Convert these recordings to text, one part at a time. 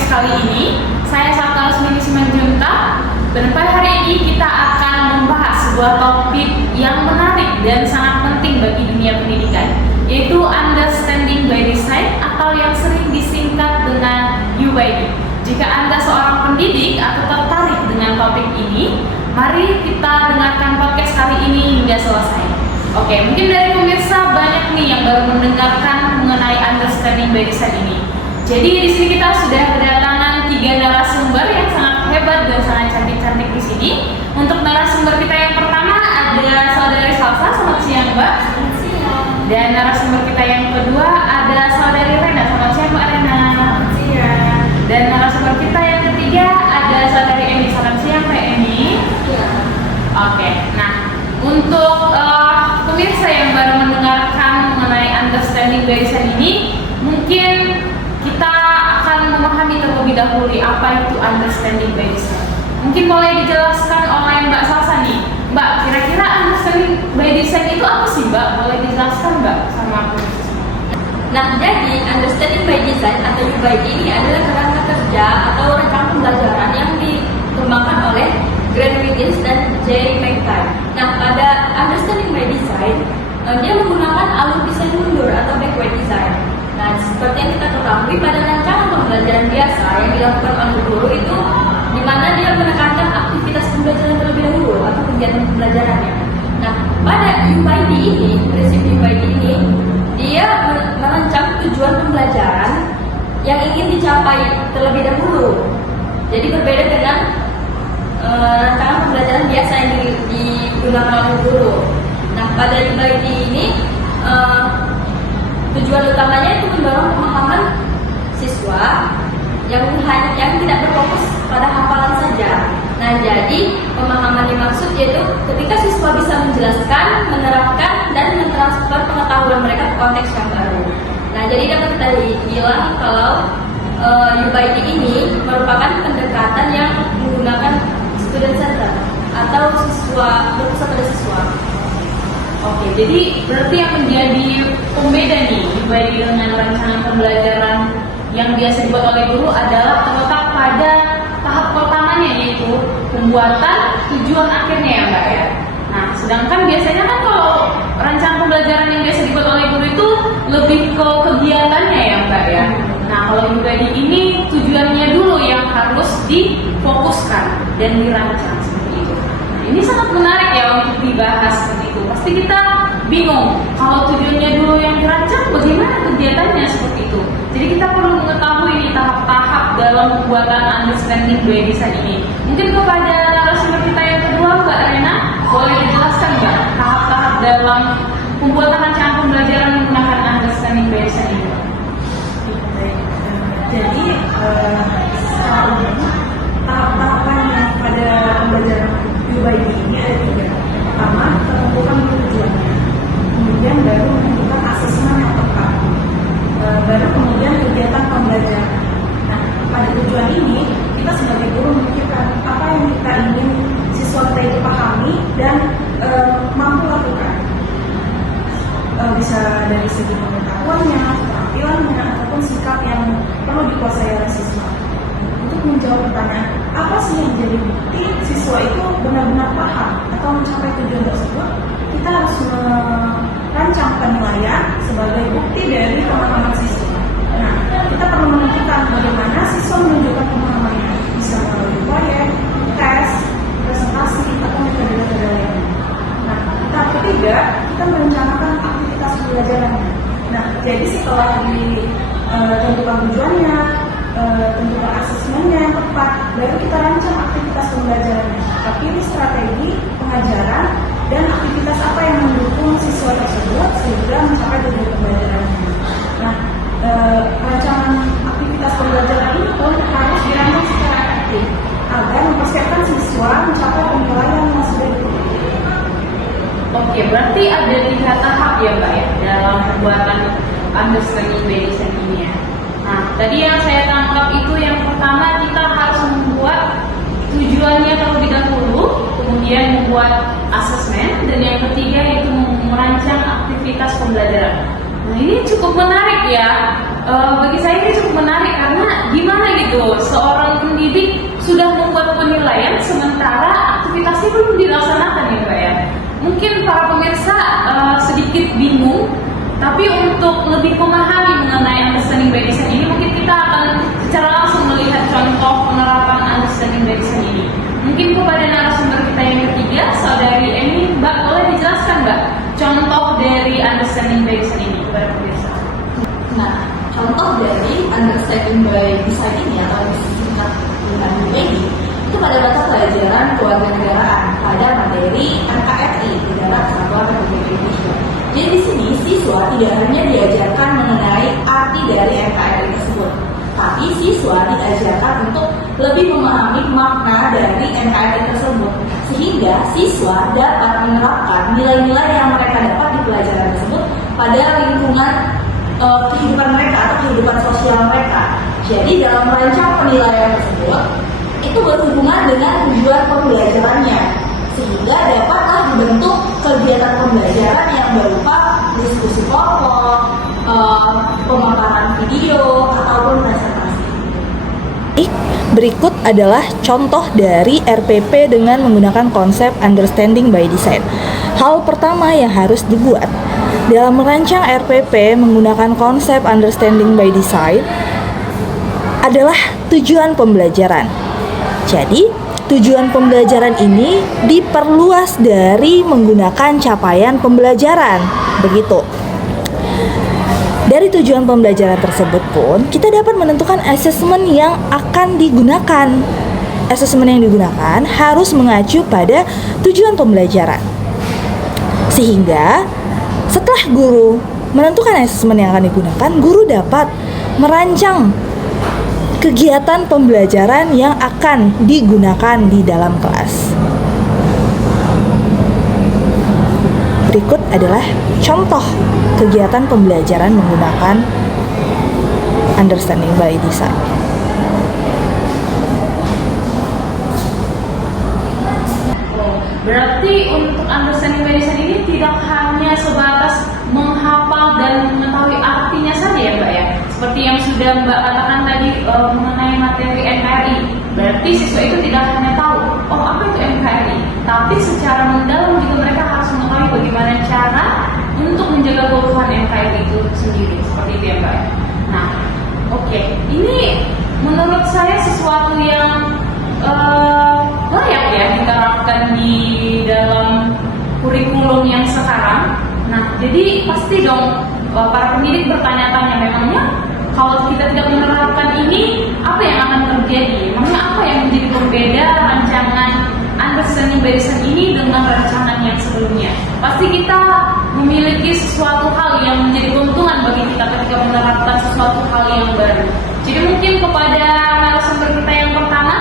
podcast kali ini. Saya Saka Lusmini Simanjunta, dan pada hari ini kita akan membahas sebuah topik yang menarik dan sangat penting bagi dunia pendidikan, yaitu Understanding by Design atau yang sering disingkat dengan UBD. Jika Anda seorang pendidik atau tertarik dengan topik ini, mari kita dengarkan podcast kali ini hingga selesai. Oke, mungkin dari pemirsa banyak nih yang baru mendengarkan mengenai Understanding by Design ini. Jadi di sini kita sudah kedatangan 3 narasumber yang sangat hebat dan sangat cantik-cantik di sini. Untuk narasumber kita yang pertama ada saudari Salsa, selamat siang Mbak. Selamat siang. Dan narasumber kita yang kedua ada saudari Rena, selamat siang Mbak Rena. Selamat siang. Dan narasumber kita yang ketiga ada saudari Emi, selamat siang Mbak Emi. Iya. Oke, nah untuk pemirsa yang baru mendengarkan mengenai Understanding by Design ini, mungkin kita akan memahami terlebih dahulu apa itu Understanding by Design. Mungkin boleh dijelaskan oleh Mbak Salsa nih. Mbak, kira-kira Understanding by Design itu apa sih Mbak? Boleh dijelaskan Mbak sama aku? Nah, jadi Understanding by Design atau UBD ini adalah kerangka kerja atau rencana pembelajaran yang dikembangkan oleh Grant Wiggins dan J. McTighe. Nah, pada Understanding by Design, dia menggunakan alur desain mundur atau backward design. Nah, seperti yang kita ketahui pada rancangan pembelajaran biasa yang dilakukan oleh guru itu, di mana dia menekankan aktivitas pembelajaran terlebih dahulu atau kegiatan pembelajarannya. Nah, pada UBD ini, prinsip UBD ini, dia merancang tujuan pembelajaran yang ingin dicapai terlebih dahulu. Jadi berbeda dengan rancangan pembelajaran biasa yang digunakan oleh guru. Nah, pada UBD ini tujuan utamanya itu mendorong pemahaman siswa yang tidak berfokus pada hafalan saja. Nah, jadi pemahaman dimaksud yaitu ketika siswa bisa menjelaskan, menerapkan, dan mentransfer pengetahuan mereka ke konteks yang baru. Nah, jadi dapat kita bilang kalau UBD ini merupakan pendekatan yang menggunakan student center atau siswa berpusat pada siswa. Oke, jadi berarti yang menjadi pembeda nih UBD dengan rancangan pembelajaran yang biasa dibuat oleh guru adalah terletak pada tahap pertamanya, yaitu pembuatan tujuan akhirnya ya Mbak ya. Nah, sedangkan biasanya kan kalau rancangan pembelajaran yang biasa dibuat oleh guru itu lebih ke kegiatannya ya Mbak ya. Nah, kalau UBD ini tujuannya dulu yang harus difokuskan dan dirancang seperti itu. Nah, ini sangat menarik ya untuk dibahas seperti itu. Pasti kita bingung kalau tujuannya dulu yang dirancang, bagaimana kegiatannya seperti itu. Jadi kita perlu mengetahui nih tahap-tahap dalam pembuatan Understanding by Design ini. Mungkin kepada narasumber kita yang kedua Mbak Rena, boleh dijelaskan Mbak tahap-tahap dalam pembuatan rancangan pembelajaran menggunakan Understanding by Design ini. Jadi secara umum tahap-tahapan yang pada pembelajaran UBD ini ada 3. Pertama, tentukan tujuannya, kemudian baru menentukan asesmen yang tepat, baru kemudian kegiatan pembelajaran. Nah, pada tujuan ini kita sebagai guru memikirkan apa yang kita ingin siswa kita itu pahami dan mampu lakukan. Bisa dari segi pengetahuannya, keterampilannya, ataupun sikap yang perlu dikuasai oleh siswa. Untuk menjawab pertanyaan, apa sih yang jadi bukti siswa itu benar-benar paham atau mencapai tujuan tersebut, kita harus merancang penilaian sebagai bukti dari pemahaman siswa. Nah, kita perlu menentukan bagaimana siswa menunjukkan pemahamannya, bisa melalui proyek, tes, presentasi, atau metode-metode lainnya. Nah, tahap ketiga, kita merencanakan aktivitas pembelajarannya. Nah, jadi setelah ditentukan tujuannya, tentukan asesmennya yang tepat, baru kita rancang aktivitas pembelajarannya. Kita pilih strategi pengajaran dan aktivitas apa yang mendukung siswa tersebut sehingga mencapai tujuan pembelajarannya. Nah, rancangan aktivitas pembelajaran ini pun harus dirancang secara efektif agar mempersiapkan siswa mencapai penilaian yang sudah ditentukan. Oke, berarti ada 3 tahap ya Mbak ya dalam pembuatan Understanding by Design ini ya. Nah, tadi yang saya tangkap itu yang pertama kita harus membuat tujuannya terlebih dahulu, kemudian membuat asesmen, dan yang ketiga yaitu merancang aktivitas pembelajaran. Nah, ini cukup menarik ya bagi saya ini cukup menarik karena gimana gitu seorang pendidik sudah membuat penilaian sementara aktivitasnya belum dilaksanakan ya Mbak ya. Mungkin para pemirsa sedikit bingung, tapi untuk lebih memahami mengenai understanding by design ini mungkin kita akan secara langsung melihat contoh penerapan understanding by design ini. Mungkin kepada narasumber kita yang ketiga, saudari Emi, Mbak boleh dijelaskan Mbak contoh dari understanding by design ini kepada pemirsa. Nah, contoh dari understanding by design ini atau disingkat dengan UAD itu pada mata pelajaran kewarganegaraan pada materi NKRI di dalam Kesatuan Republik Indonesia. Jadi di sini siswa tidak hanya diajarkan mengenai arti dari NKRI tersebut, tapi siswa diajarkan untuk lebih memahami makna dari NKRI tersebut, sehingga siswa dapat menerapkan nilai-nilai yang mereka dapat di pelajaran tersebut pada lingkungan kehidupan mereka atau kehidupan sosial mereka. Jadi dalam merancang penilaian tersebut itu berhubungan dengan tujuan pembelajarannya, sehingga dapatlah dibentuk kegiatan pembelajaran yang berupa diskusi kelompok, pemaparan video ataupun presentasi. Berikut adalah contoh dari RPP dengan menggunakan konsep understanding by design. Hal pertama yang harus dibuat dalam merancang RPP menggunakan konsep understanding by design adalah tujuan pembelajaran. Jadi, tujuan pembelajaran ini diperluas dari menggunakan capaian pembelajaran. Begitu. Dari tujuan pembelajaran tersebut pun, kita dapat menentukan asesmen yang akan digunakan. Asesmen yang digunakan harus mengacu pada tujuan pembelajaran. Sehingga, setelah guru menentukan asesmen yang akan digunakan, guru dapat merancang kegiatan pembelajaran yang akan digunakan di dalam kelas. Berikut adalah contoh kegiatan pembelajaran menggunakan understanding by design. Berarti untuk understanding by design ini tidak hanya sebatas menghafal dan mengetahui artinya saja ya Mbak ya. Seperti yang sudah Mbak katakan tadi mengenai materi NKRI. Berarti siswa itu tidak hanya tahu, oh apa itu NKRI, tapi secara mendalam juga mereka harus mengetahui bagaimana cara untuk menjaga keutuhan NKRI itu sendiri. Seperti itu ya Mbak. Nah, oke. Ini menurut saya sesuatu yang layak ya diterapkan di dalam kurikulum yang sekarang. Nah, jadi pasti dong para pendidik bertanya-tanya, memangnya kalau kita tidak menerapkan ini, apa yang akan terjadi? Memangnya apa yang menjadi berbeda rancangan understanding by design ini dengan rancangan yang sebelumnya? Pasti kita memiliki sesuatu hal yang menjadi keuntungan bagi kita ketika menerapkan sesuatu hal yang baru. Jadi mungkin kepada narasumber kita yang pertama,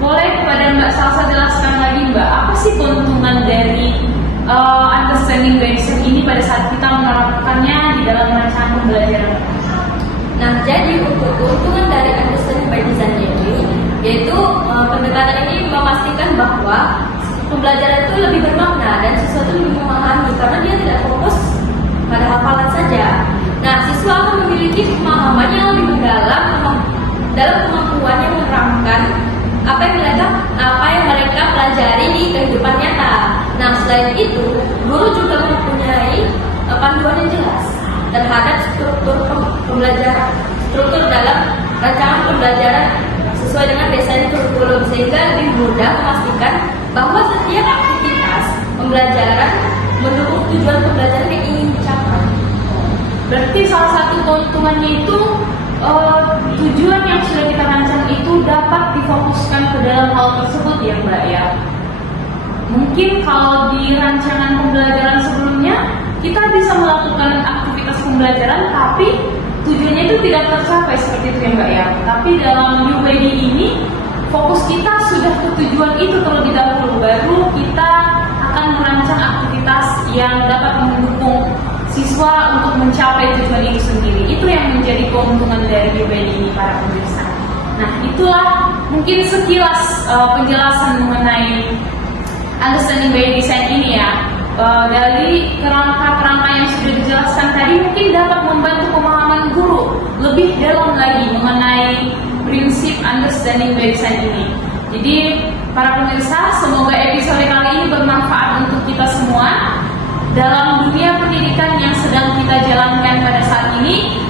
boleh kepada Mbak Salsa jelaskan lagi Mbak, apa sih keuntungan dari understanding by design ini pada saat kita menerapkannya di dalam rancangan pembelajaran? Nah, jadi untuk keuntungan dari understanding by design ini, yaitu pendekatan ini memastikan bahwa pembelajaran itu lebih bermakna dan siswa itu lebih memahami karena dia tidak fokus pada hafalan saja. Nah, siswa akan memiliki pemahaman yang lebih mendalam dalam kemampuannya menerapkan apa yang mereka pelajari di kehidupan nyata. Nah, selain itu, guru juga mempunyai panduan yang jelas terhadap struktur pembelajaran, struktur dalam rancangan pembelajaran sesuai dengan desain kurikulum, sehingga lebih mudah memastikan bahwa setiap aktivitas pembelajaran mendukung tujuan pembelajaran yang ingin dicapai. Berarti salah satu keuntungannya itu tujuan yang sudah kita rancang itu dapat difokuskan ke dalam hal tersebut ya Mbak ya. Mungkin kalau di rancangan pembelajaran sebelumnya kita bisa melakukan aktivitas pembelajaran tapi tujuannya itu tidak tercapai seperti itu ya Mbak ya. Tapi dalam UPD ini fokus kita sudah ke tujuan itu terlebih dahulu, baru kita akan merancang aktivitas yang dapat mendukung siswa untuk mencapai tujuan itu sendiri. Itu yang menjadi keuntungan dari UPD ini para pemirsa. Nah, itulah mungkin sekilas penjelasan mengenai understanding by design ini ya. Dari kerangka-kerangka yang sudah dijelaskan tadi mungkin dapat membantu pemahaman guru lebih dalam lagi mengenai prinsip understanding by design ini. Jadi para pemirsa, semoga episode kali ini bermanfaat untuk kita semua dalam dunia pendidikan yang sedang kita jalankan pada saat ini.